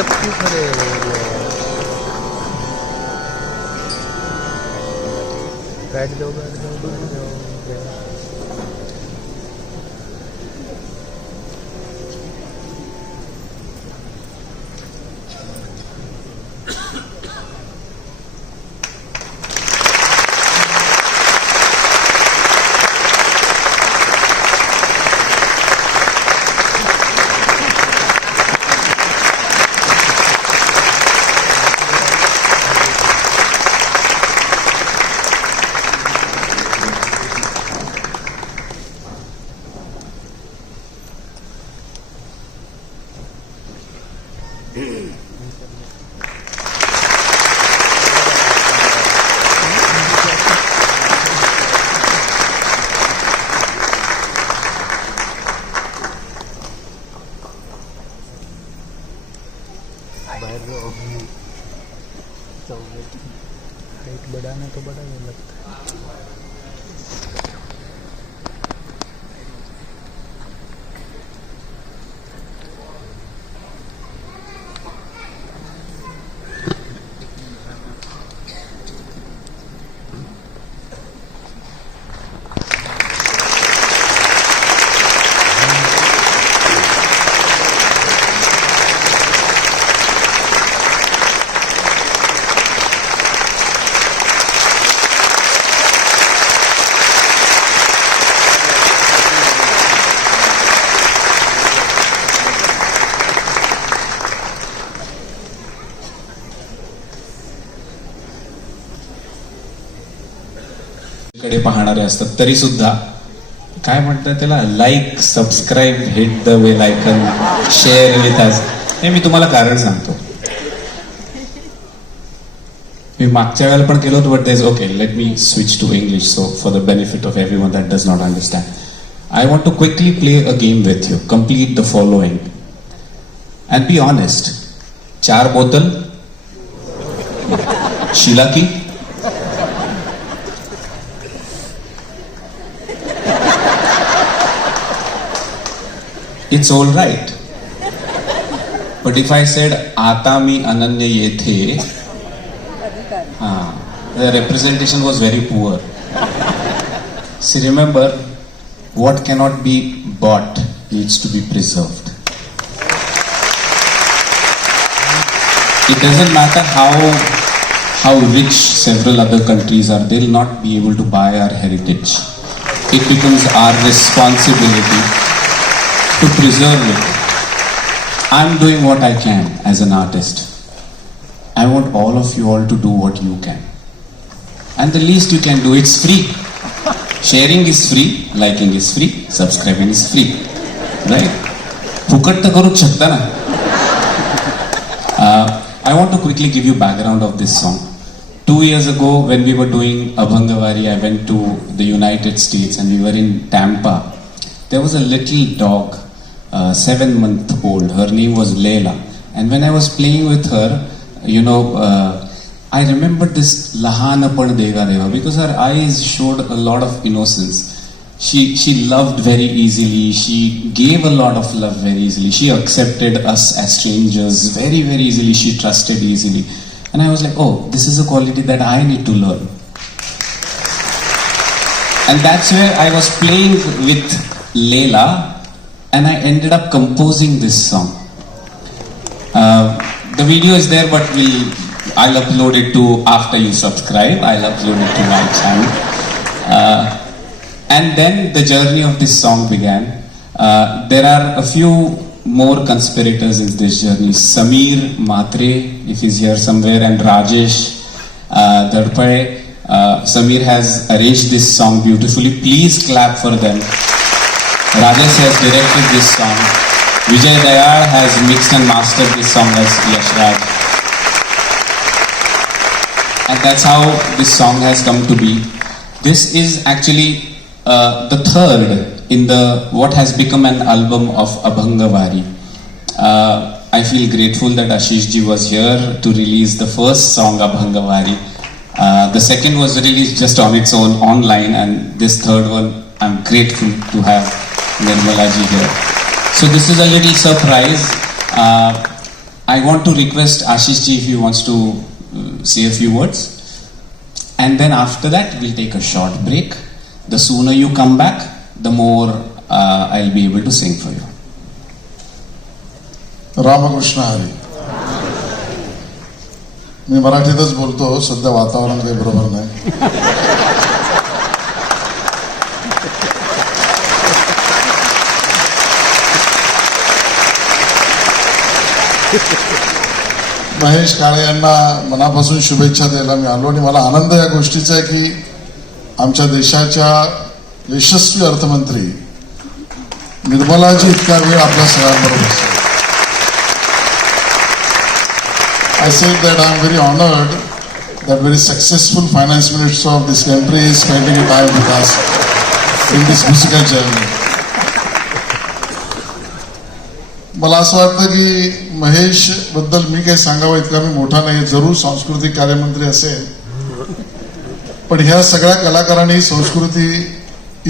सब क्यों खड़े हो? बैठ जाओ बैठ जाओ बैठ जाओ। हाइट बढ़ाना तो बढ़ाने लगता है। कडे पाहणारे असतात तरी सुद्धा काय म्हणतात त्याला, like, subscribe, hit the bell icon, share with us. हे मी तुम्हाला कारण सांगतो. मी मागच्या वेळेला पण केलं होतं, but that's okay, let me switch to English so for the benefit of everyone that does not understand. I want to quickly play a game with you. Complete the following. And be honest. 4 बोतल शीला की, it's all right. But if I said आता मी अनन्य येथे, the representation was very poor. See, remember, what cannot be bought needs to be preserved. It doesn't matter how rich several other countries are, they'll not be able to buy our heritage. It becomes our responsibility to preserve it. I'm doing what I can as an artist. I want all of you all to do what you can. And the least you can do, it's free. Sharing is free, liking is free, subscribing is free. Right? फुकट तर करूच शकता ना. I want to quickly give you background of this song. 2 years ago, when we were doing Abhangavari, I went to the United States and we were in Tampa. There was a little dog, 7-month-old. Her name was Layla. And when I was playing with her, I remembered this Lahanapan Deva Deva because her eyes showed a lot of innocence. She loved very easily. She gave a lot of love very easily. She accepted us as strangers very, very easily. She trusted easily. And I was like, oh, this is a quality that I need to learn. And that's where I was playing with Layla and I ended up composing this song. The video is there, but I'll upload it to, after you subscribe, I'll upload it to my channel. And then the journey of this song began. There are a few more conspirators in this journey. Sameer Matre, if he's here somewhere, and Rajesh Darpade. Sameer has arranged this song beautifully. Please clap for them. Rajesh has directed this song. Vijay Dayal has mixed and mastered this song as Yash Raj. And that's how this song has come to be. This is actually the third in the what has become an album of Abhangavari. I feel grateful that Ashish ji was here to release the first song Abhangavari. The second was released just on its own online, and this third one I'm grateful to have Nirmala ji here. So this is a little surprise. I want to request Ashish ji if he wants to say a few words. And then after that, we'll take a short break. The sooner you come back, the more I'll be able to sing for you. Ramakrishna हरी. मी मराठीतच बोलतो, सध्या वातावरण काही बरोबर नाही. महेश काळे यांना मनापासून शुभेच्छा द्यायला मी आलो आणि मला आनंद या गोष्टीचा आहे की आमच्या देशाच्या यशस्वी अर्थमंत्री निर्मलाजी इतका वेळ आपल्या सगळ्यांबरोबर. I said that I am very honored that very successful finance minister of this country is spending time with us in this musical journey. मला असं वाटतं की महेश बद्दल मी काही सांगावं इतका मी मोठा नाही, जरूर सांस्कृतिक कार्यमंत्री असेल, पण ह्या सगळ्या कलाकारांनी संस्कृती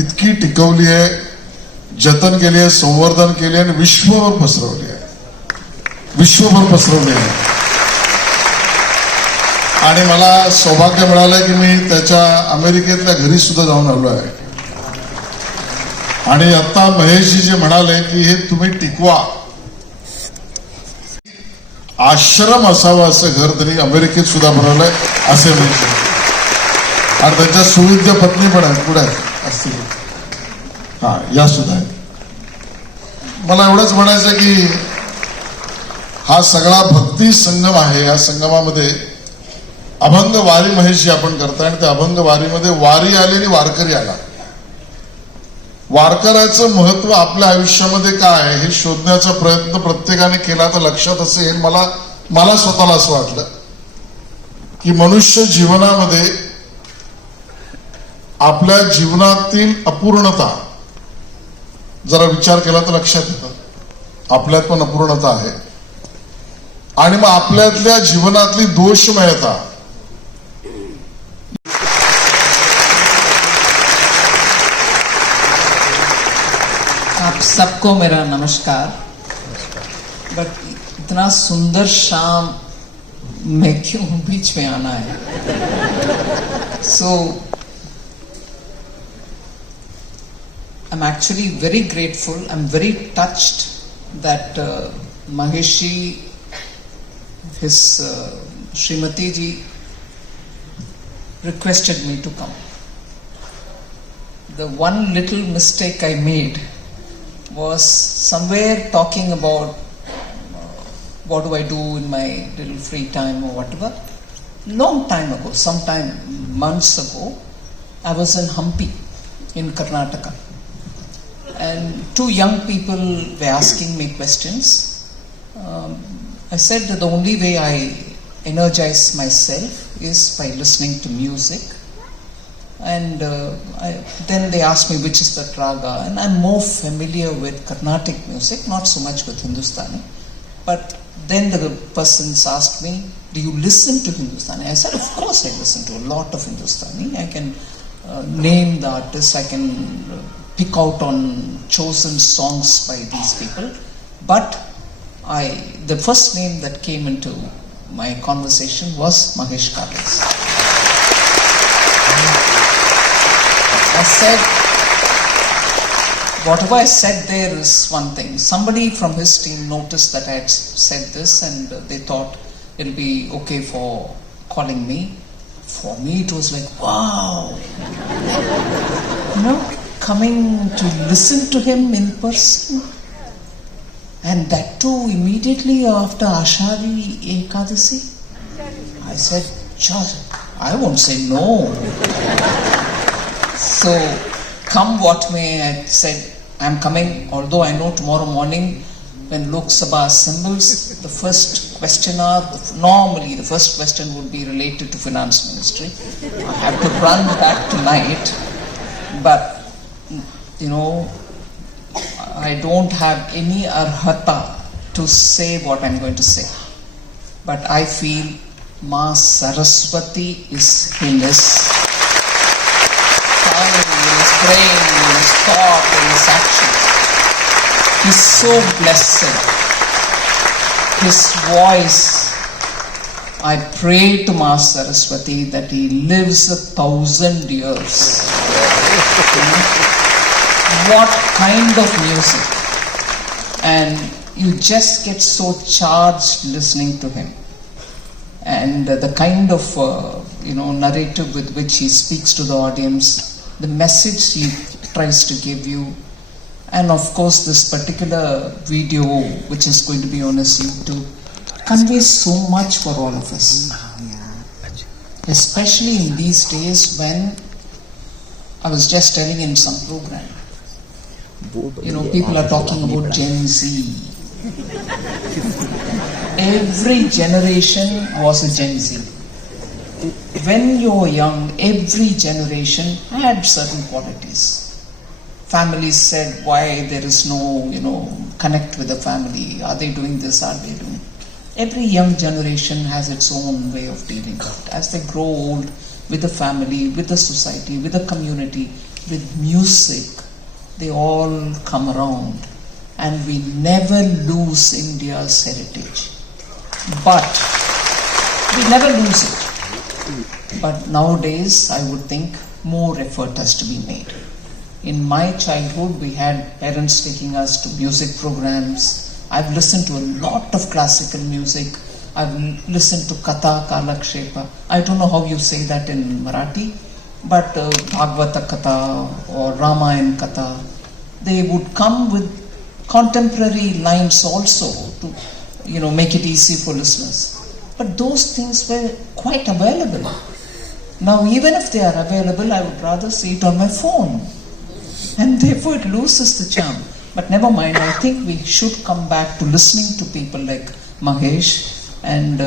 इतकी टिकवली आहे, जतन केली आहे, संवर्धन केले आणि विश्वभर पसरवली आहे. आणि मला सौभाग्य मिळालंय की मी त्याच्या अमेरिकेतल्या घरी सुद्धा जाऊन आलो आहे. आणि आता महेशजी जे म्हणाले की हे तुम्ही टिकवा, आश्रम असावा असं घर त्यांनी अमेरिकेत सुद्धा बनवलंय असे म्हणजे. आणि त्यांच्या सुविद्य पत्नी पण आहेत, पुढे असतील, हा या सुद्धा आहेत. मला एवढंच म्हणायचं की हा सगळा भक्ती संगम आहे. या संगमामध्ये अभंग वारी महेशजी आपण करताय आणि त्या अभंग वारीमध्ये वारी आली आणि वारकरी आला. वारकऱ्याचं महत्व आपल्या आयुष्यामध्ये काय आहे हे शोधण्याचा प्रयत्न प्रत्येकाने केला तर लक्षात असेल. मला स्वतःला असं वाटलं की मनुष्य जीवनामध्ये आपल्या जीवनातील अपूर्णता जरा विचार केला तर लक्षात येतं. आपल्यात पण अपूर्णता आहे आणि मग आपल्यातल्या जीवनातली दोषमयता, आप सबको मेरा नमस्कार. बट इतना सुंदर शाम में क्यों बीच में आना है? So I am actually very grateful. I am very touched that Maheshi, his Srimati ji requested me to come. The one little mistake I made was somewhere talking about what do I do in my little free time or whatever. Long time ago, sometime months ago, I was in Hampi in Karnataka, and two young people were asking me questions. I said that the only way I energize myself is by listening to music. And then they asked me which is that raga, and I'm more familiar with Carnatic music, not so much with Hindustani. But then the persons asked me, do you listen to Hindustani? I said, of course I listen to a lot of Hindustani. I can name the artists, I can pick out on chosen songs by these people. But the first name that came into my conversation was Mahesh Kale. I said, whatever I said there is one thing. Somebody from his team noticed that I had said this, and they thought it'll be okay for calling me. For me, it was like, wow, coming to listen to him in person, and that too immediately after Ashadi Ekadasi. I said, I won't say no. So, come what may, I said, I'm coming, although I know tomorrow morning when Lok Sabha assembles, the first normally the first question would be related to Finance Ministry. I have to run back tonight, but, I don't have any arhata to say what I'm going to say. But I feel Ma Saraswati is in his brain, in his thought, in his actions. He's so blessed. his voice, I pray to Ma Saraswati that he lives 1,000 years. What kind of music! And you just get so charged listening to him. And the kind of narrative with which he speaks to the audience, the message he tries to give you, and of course this particular video which is going to be on his YouTube conveys so much for all of us. Especially in these days when I was just telling in some program, people are talking about Gen Z. Every generation was a Gen Z. When you were young, every generation had certain qualities. Families said, why there is no, connect with the family. Are they doing this? Are they doing? Every young generation has its own way of dealing with it. As they grow old, with the family, with the society, with the community, with music, they all come around. And we never lose India's heritage. But we never lose it. But nowadays, I would think more effort has to be made. In my childhood, we had parents taking us to music programs. I've listened to a lot of classical music. I've listened to Katha, Kalakshepa. I don't know how you say that in Marathi, but Bhagavata Katha or Ramayana Katha, they would come with contemporary lines also to make it easy for listeners. But those things were quite available. Now even if they are available, I would rather see it on my phone. And therefore it loses the charm. But never mind, I think we should come back to listening to people like Mahesh, and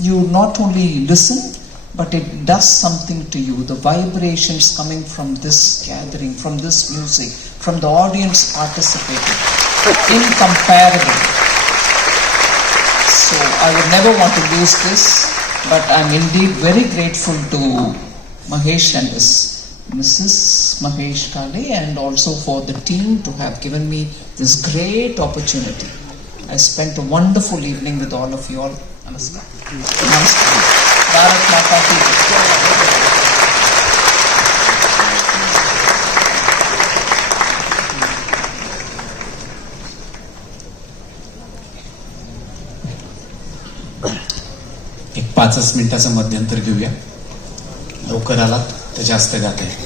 you not only listen, but it does something to you. The vibrations coming from this gathering, from this music, from the audience participating, incomparable. So I would never want to lose this, but I'm indeed very grateful to Mahesh and his Mrs. Mahesh Kale, and also for the team to have given me this great opportunity. I spent a wonderful evening with all of you all. Namaskar. Namaskar. Bharat Mata Ki Jai. एक 5 मिनिटाचं मध्यंतर घेऊया. लवकर आलात तर जास्त गाते.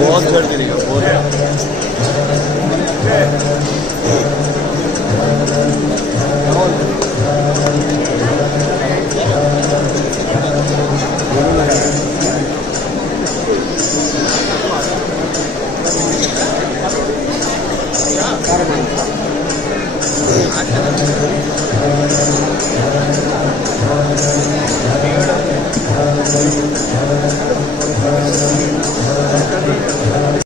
बहुत जल्द करेगा बहुत Thank you.